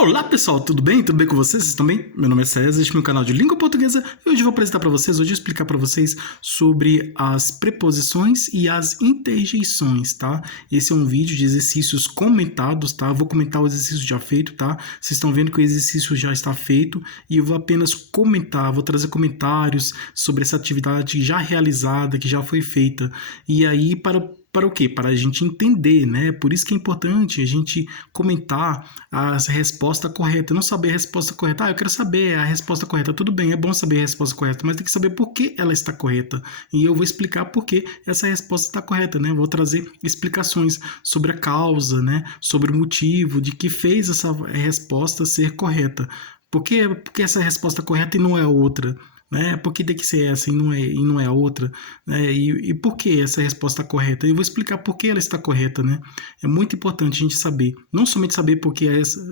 Olá pessoal, tudo bem? Tudo bem com vocês? Vocês estão bem? Meu nome é César, este é meu canal de língua portuguesa e hoje eu vou apresentar para vocês, hoje eu vou explicar para vocês sobre as preposições e as interjeições, tá? Esse é um vídeo de exercícios comentados, tá? Eu vou comentar o exercício já feito, tá? Vocês estão vendo que o exercício já está feito e eu vou apenas comentar, vou trazer comentários sobre essa atividade já realizada, que já foi feita. E aí, para o quê? Para a gente entender, né? Por isso que é importante a gente comentar a resposta correta. Não saber a resposta correta. Eu quero saber a resposta correta. Tudo bem, é bom saber a resposta correta, mas tem que saber por que ela está correta. E eu vou explicar por que essa resposta está correta, né? Vou trazer explicações sobre a causa, né? Sobre o motivo de que fez essa resposta ser correta. Por que essa resposta correta e não é outra? Né? Por que tem que ser essa e não é a outra? Né? E por que essa resposta está correta? Eu vou explicar por que ela está correta. Né? É muito importante a gente saber, não somente saber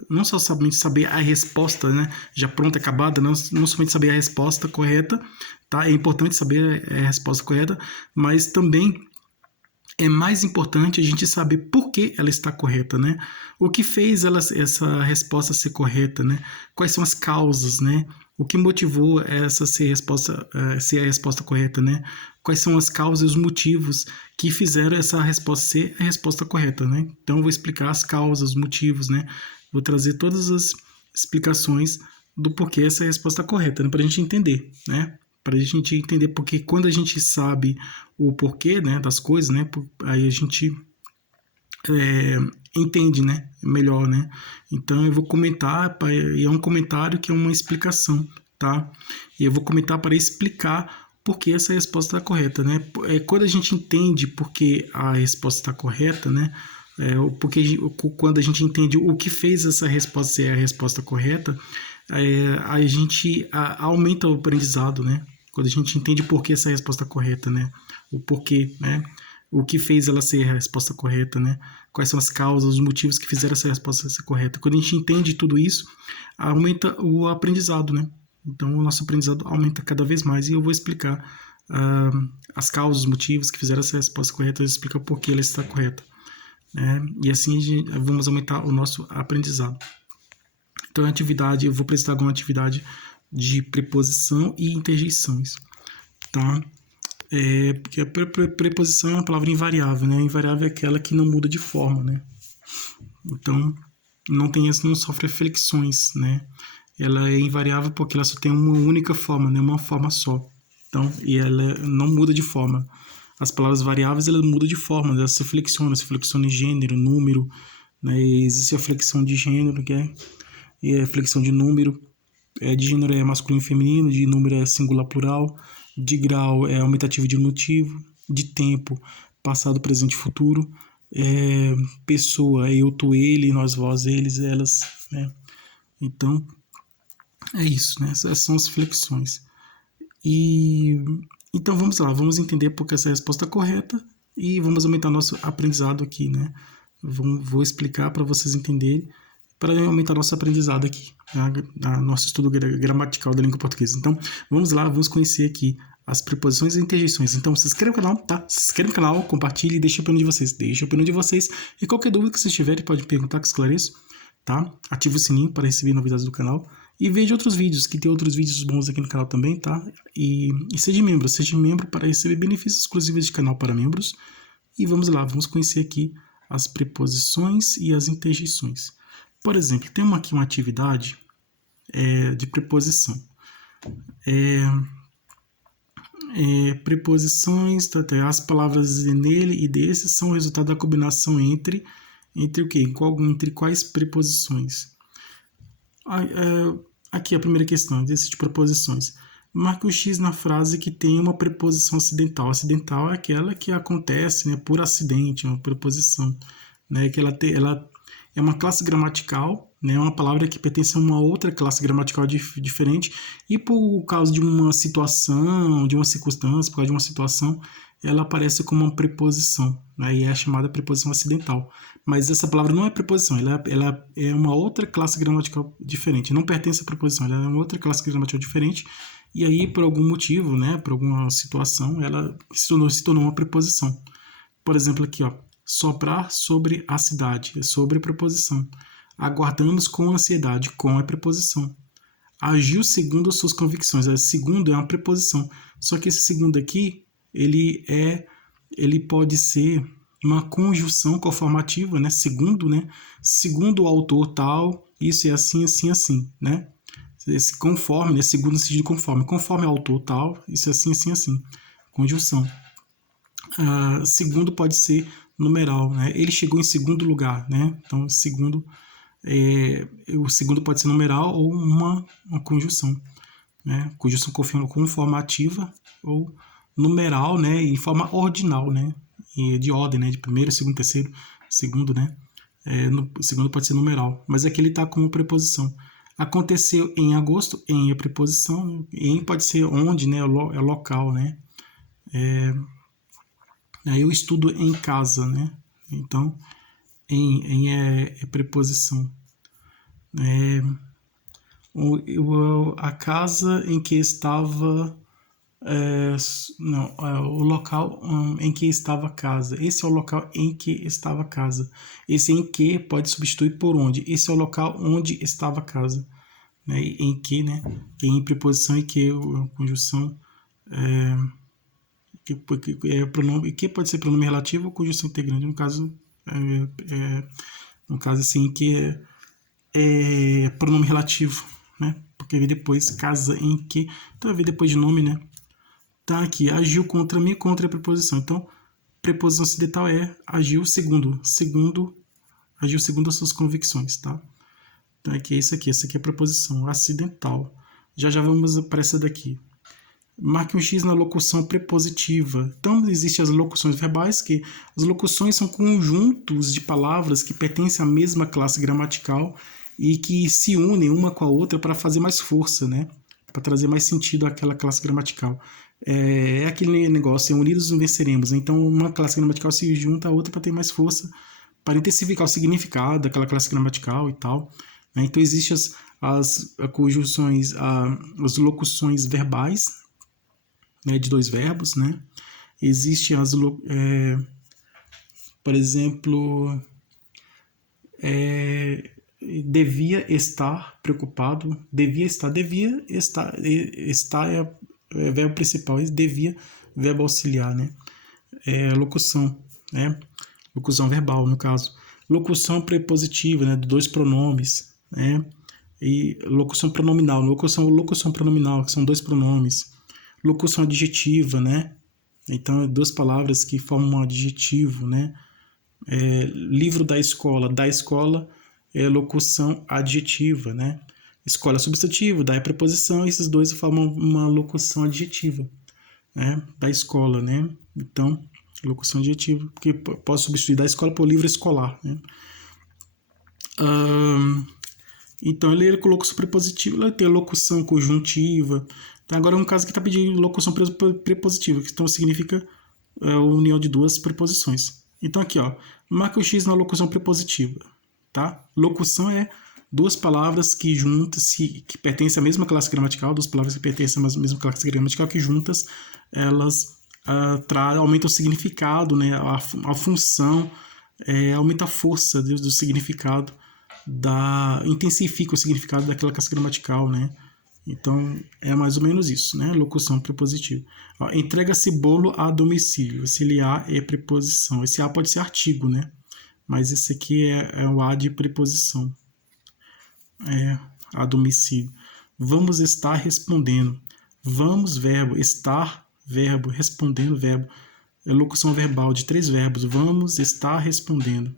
não só somente saber a resposta, né? Já pronta, acabada, não somente saber a resposta correta, tá? É importante saber a resposta correta, mas também é mais importante a gente saber por que ela está correta, né? O que fez essa resposta ser correta, né? Quais são as causas, né? O que motivou essa ser a resposta correta, né? Quais são as causas e os motivos que fizeram essa resposta ser a resposta correta, né? Então eu vou explicar as causas, os motivos, né? Vou trazer todas as explicações do porquê essa resposta está correta, né? Para a gente entender, né? Para a gente entender, porque quando a gente sabe o porquê, né, das coisas, né, aí a gente entende, né, melhor, né. Então eu vou comentar, e é um comentário que é uma explicação, tá? E eu vou comentar para explicar por que essa resposta está correta, né. Quando a gente entende por que a resposta está correta, né, porque quando a gente entende o que fez essa resposta ser a resposta correta, a gente aumenta o aprendizado, né? Quando a gente entende por que essa resposta é correta, né? O porquê, né? O que fez ela ser a resposta correta, né? Quais são as causas, os motivos que fizeram essa resposta ser correta. Quando a gente entende tudo isso, aumenta o aprendizado, né? Então, o nosso aprendizado aumenta cada vez mais e eu vou explicar as causas, os motivos que fizeram essa resposta correta, eu vou explicar por que ela está correta. Né? E assim vamos aumentar o nosso aprendizado. Então, eu vou apresentar alguma atividade de preposição e interjeições, tá? Porque a preposição é uma palavra invariável, né? Invariável é aquela que não muda de forma, né? Então, não sofre flexões, né? Ela é invariável porque ela só tem uma única forma, né? Uma forma só. Então, e ela não muda de forma. As palavras variáveis, elas mudam de forma, elas se flexiona em gênero, número, né? Existe a flexão de gênero, que é a flexão de número. De gênero é masculino e feminino, de número é singular plural, de grau é aumentativo e diminutivo, de tempo, passado, presente e futuro, pessoa é eu, tu, ele, nós, vós, eles, elas, né? Então, é isso, né? Essas são as flexões. Então vamos lá, vamos entender porque essa resposta é correta e vamos aumentar nosso aprendizado aqui, né? Vou explicar para vocês entenderem, para aumentar nosso aprendizado aqui, nosso estudo gramatical da língua portuguesa. Então, vamos lá, vamos conhecer aqui as preposições e interjeições. Então, se inscreva no canal, tá? Se inscreva no canal, compartilhe e deixe a opinião de vocês. Deixe a opinião de vocês e qualquer dúvida que vocês tiverem, pode perguntar que esclareço, tá? Ative o sininho para receber novidades do canal e veja outros vídeos, que tem outros vídeos bons aqui no canal também, tá? E seja membro para receber benefícios exclusivos de canal para membros. E vamos lá, vamos conhecer aqui as preposições e as interjeições. Por exemplo, tem aqui uma atividade de preposição. Preposições, as palavras nele e desse são o resultado da combinação entre o quê? Entre quais preposições? Aqui a primeira questão, desse de preposições. Marque o X na frase que tem uma preposição acidental. Acidental é aquela que acontece, né, por acidente, uma preposição, né, que ela é uma classe gramatical, né, uma palavra que pertence a uma outra classe gramatical diferente e por causa de uma situação, de uma circunstância, por causa de uma situação, ela aparece como uma preposição, né, e é chamada preposição acidental. Mas essa palavra não é preposição, ela é uma outra classe gramatical diferente, não pertence à preposição, ela é uma outra classe gramatical diferente e aí por algum motivo, né, por alguma situação, ela se tornou uma preposição. Por exemplo aqui, ó, soprar sobre a cidade, é sobre preposição. Aguardamos com ansiedade, com é preposição. Agiu segundo as suas convicções. Segundo é uma preposição. Só que esse segundo aqui, ele pode ser uma conjunção conformativa, né? Segundo, né? Segundo o autor tal, isso é assim, assim, assim, né? Esse conforme, né? Segundo no sentido de conforme. Conforme o autor tal, isso é assim, assim, assim. Conjunção. Segundo pode ser numeral, né? Ele chegou em segundo lugar, né? Então, segundo, o segundo pode ser numeral ou uma conjunção, né? Conjunção conformativa ou numeral, né? Em forma ordinal, né? De ordem, né? De primeiro, segundo, terceiro, segundo, né? O segundo pode ser numeral, mas aqui ele está como preposição. Aconteceu em agosto, em é preposição, em pode ser onde, né? É local, né? Aí eu estudo em casa, né? Então, em é preposição. A casa em que estava... o local em que estava a casa. Esse é o local em que estava a casa. Esse em que pode substituir por onde. Esse é o local onde estava a casa. Né? Em que, né? Em preposição e que, conjunção... pronome, que pode ser pronome relativo ou conjunção integrante. No caso assim, que é pronome relativo, né? Porque vem depois casa em que, então vem depois de nome, né? Tá aqui, agiu contra mim, contra a preposição. Então, preposição ocidental agiu segundo, agiu segundo as suas convicções, tá? Então aqui é isso aqui, essa aqui é a preposição acidental. Já vamos para essa daqui. Marque um X na locução prepositiva. Então, existem as locuções verbais, que as locuções são conjuntos de palavras que pertencem à mesma classe gramatical e que se unem uma com a outra para fazer mais força, né? Para trazer mais sentido àquela classe gramatical. É aquele negócio, unidos não venceremos. Então, uma classe gramatical se junta à outra para ter mais força, para intensificar o significado daquela classe gramatical e tal. Né? Então, existem as conjunções, as locuções verbais, né, de dois verbos, né? Existem por exemplo, devia estar preocupado, devia estar é verbo principal, devia, verbo auxiliar, né? Locução, né? Locução verbal, no caso. Locução prepositiva, né? De dois pronomes, né? E locução pronominal, locução pronominal, que são dois pronomes. Locução adjetiva, né? Então, duas palavras que formam um adjetivo, né? Livro da escola é locução adjetiva, né? Escola é substantivo, da é preposição, e esses dois formam uma locução adjetiva, né? Da escola, né? Então, locução adjetiva, porque posso substituir da escola por livro escolar, né? Então, ele colocou locução prepositiva, ele tem locução conjuntiva. Então, agora é um caso que está pedindo locução prepositiva, que então significa a união de duas preposições. Então, aqui, ó, marca o X na locução prepositiva, tá? Locução é duas palavras que juntas, que pertencem à mesma classe gramatical, duas palavras que pertencem à mesma classe gramatical, que juntas elas aumentam o significado, né? A função, aumenta a força do significado, intensifica o significado daquela classe gramatical, né? Então, é mais ou menos isso, né? Locução prepositiva. Entrega-se bolo a domicílio. Esse a é preposição. Esse a pode ser artigo, né? Mas esse aqui é o a de preposição. A domicílio. Vamos estar respondendo. Vamos, verbo. Estar, verbo. Respondendo, verbo. É locução verbal de três verbos. Vamos estar respondendo.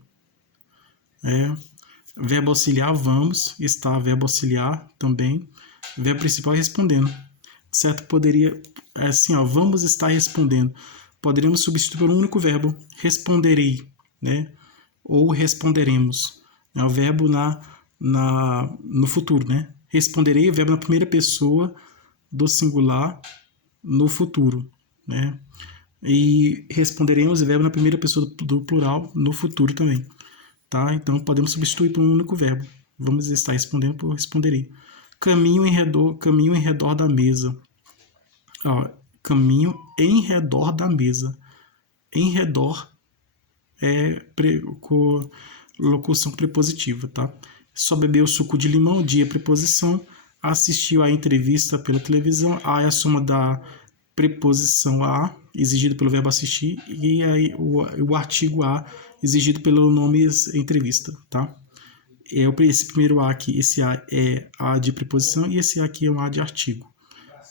Verbo auxiliar, vamos. Estar, verbo auxiliar também. Verbo principal respondendo. Certo? Poderia, assim, ó, vamos estar respondendo. Poderíamos substituir por um único verbo. Responderei, né? Ou responderemos. É o verbo no futuro, né? Responderei é o verbo na primeira pessoa do singular no futuro, né? E responderemos é o verbo na primeira pessoa do plural no futuro também, tá? Então, podemos substituir por um único verbo. Vamos estar respondendo por responderei. Caminho em redor da mesa. Caminho em redor da mesa. Em redor é locução prepositiva, tá? Só bebeu suco de limão, dia preposição. Assistiu à entrevista pela televisão. A é a soma da preposição a, exigido pelo verbo assistir, e aí o artigo a, exigido pelo nome entrevista, tá? Esse primeiro a aqui, esse a é a de preposição e esse a aqui é um a de artigo,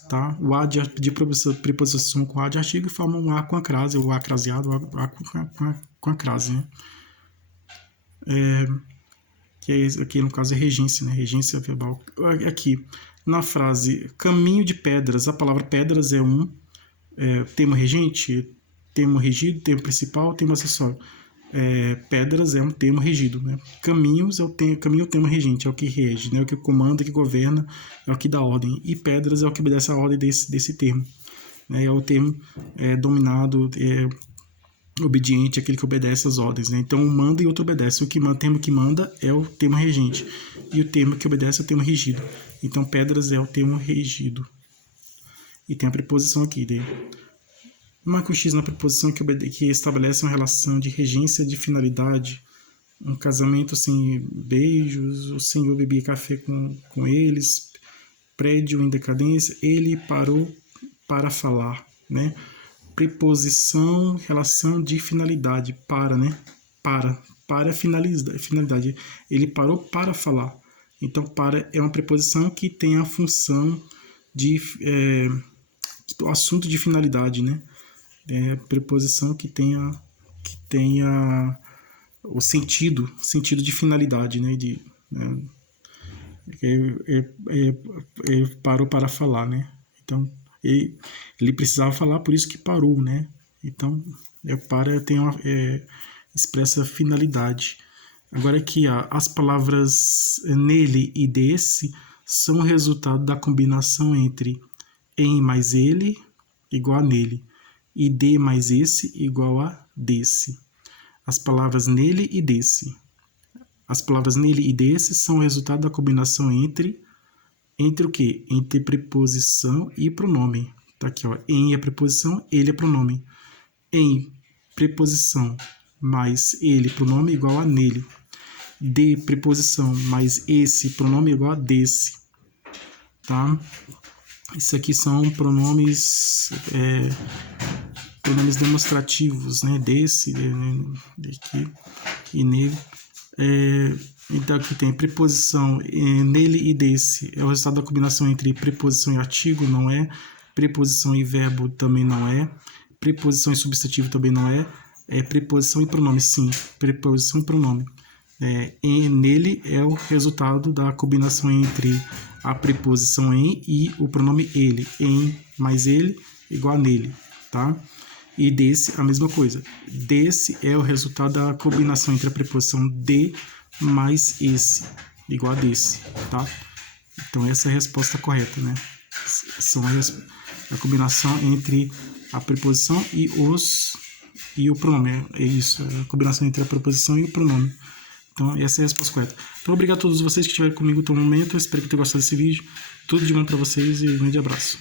tá? O a de preposição com a de artigo forma um a com a crase, o a craseado, o a com a crase, né? Que aqui no caso é regência, né? Regência verbal. Aqui, na frase caminho de pedras, a palavra pedras é um termo regente, termo regido, termo principal, termo acessório. Pedras é um termo regido, né? Caminhos caminho é o termo regente, é o que rege, né? É o que comanda, que governa, é o que dá ordem. E pedras é o que obedece à ordem desse termo, né? É o termo dominado, obediente, aquele que obedece às ordens, né? Então um manda e outro obedece. O termo que manda é o termo regente e o termo que obedece é o termo regido. Então pedras é o termo regido. E tem a preposição aqui, né? Marca o X na preposição que estabelece uma relação de regência de finalidade, um casamento sem beijos, o senhor bebia café com eles, prédio em decadência, ele parou para falar, né? Preposição, relação de finalidade, para, né? Para finalidade. Ele parou para falar. Então, para é uma preposição que tem a função de assunto de finalidade, né? É a preposição que tenha o sentido de finalidade, né? Parou para falar, né? Então, ele precisava falar, por isso que parou, né? Então, expressa finalidade. Agora aqui, as palavras nele e desse são resultado da combinação entre em mais ele igual a nele e de mais esse igual a desse. As palavras nele e desse. As palavras nele e desse são resultado da combinação entre o quê? Entre preposição e pronome. Tá aqui, ó. Em é preposição, ele é pronome. Em preposição mais ele, pronome igual a nele. De preposição mais esse, pronome igual a desse. Tá? Isso aqui são pronomes demonstrativos, né? Desse, daqui e nele. Então aqui tem preposição nele e desse. É o resultado da combinação entre preposição e artigo, não é. Preposição e verbo também não é. Preposição e substantivo também não é. Preposição e pronome, sim. Preposição e pronome. Nele é o resultado da combinação entre a preposição em e o pronome ele. Em mais ele igual a nele, tá? E desse, a mesma coisa. Desse é o resultado da combinação entre a preposição de mais esse, igual a desse, tá? Então, essa é a resposta correta, né? São a combinação entre a preposição e o pronome. É isso, a combinação entre a preposição e o pronome. Então, essa é a resposta correta. Então, obrigado a todos vocês que estiveram comigo até o momento. Eu espero que tenham gostado desse vídeo. Tudo de bom para vocês e um grande abraço.